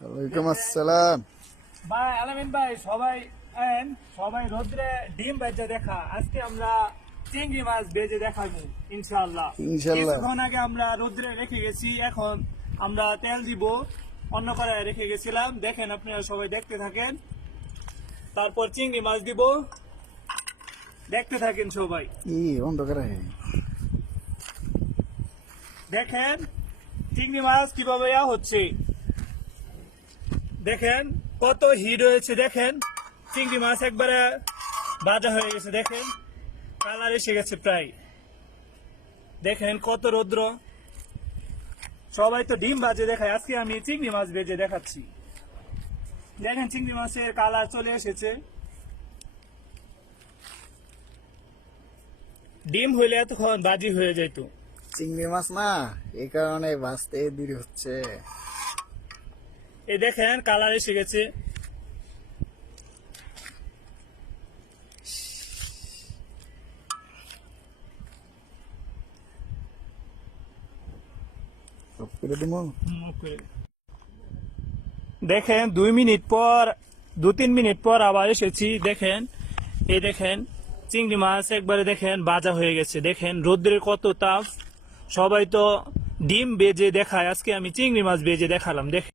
ওয়ালাইকুম আসসালাম। ভাই আলামিন ভাই, সবাই রোদ্রে ডিম বেজে দেখা। আজকে আমরা চিংড়ি মাছ বেজে দেখাবো ইনশাআল্লাহ। ইনশাআল্লাহ। কিছুক্ষণ আগে আমরা রোদ্রে রেখে গেছি, এখন আমরা তেল দিব। অন্য কড়াইয়ে রেখে গেছিলাম, দেখেন আপনারা সবাই দেখতে থাকেন। তারপর চিংড়ি মাছ দিব, দেখতে থাকেন সবাই। কি অন্ধকার দেখেন চিংড়ি মাছ কিভাবে হচ্ছে, দেখেন কত হিট হয়েছে। দেখেন চিংড়ি মাছ একবারে ভাজা হয়ে গেছে, দেখেন কালার এসে গেছে প্রায়। দেখেন কত রৌদ্র। সবাই তো ডিম ভাজে দেখায়, আজকে আমি চিংড়ি মাছ ভেজে দেখাচ্ছি। দেখেন চিংড়ি মাছের কালার চলে এসেছে। ডিম হইলে এতক্ষণ বাজি হয়ে যেত। চিংড়ি মাছ না, এই কারণে ভাজতে দেরি হচ্ছে। এই দেখেন কালার এসে গেছে। সব করে দিবো। দেখেন 2-3 মিনিট পর আবার এসেছি। দেখেন এই দেখেন চিংড়ি মাছ একবারে দেখেন ভাজা হয়ে গেছে। দেখেন রোদ্রের কত তাপ। সবাই তো ডিম বেজে দেখায়, আজকে আমি চিংড়ি মাছ বেজে দেখালাম। দেখেন।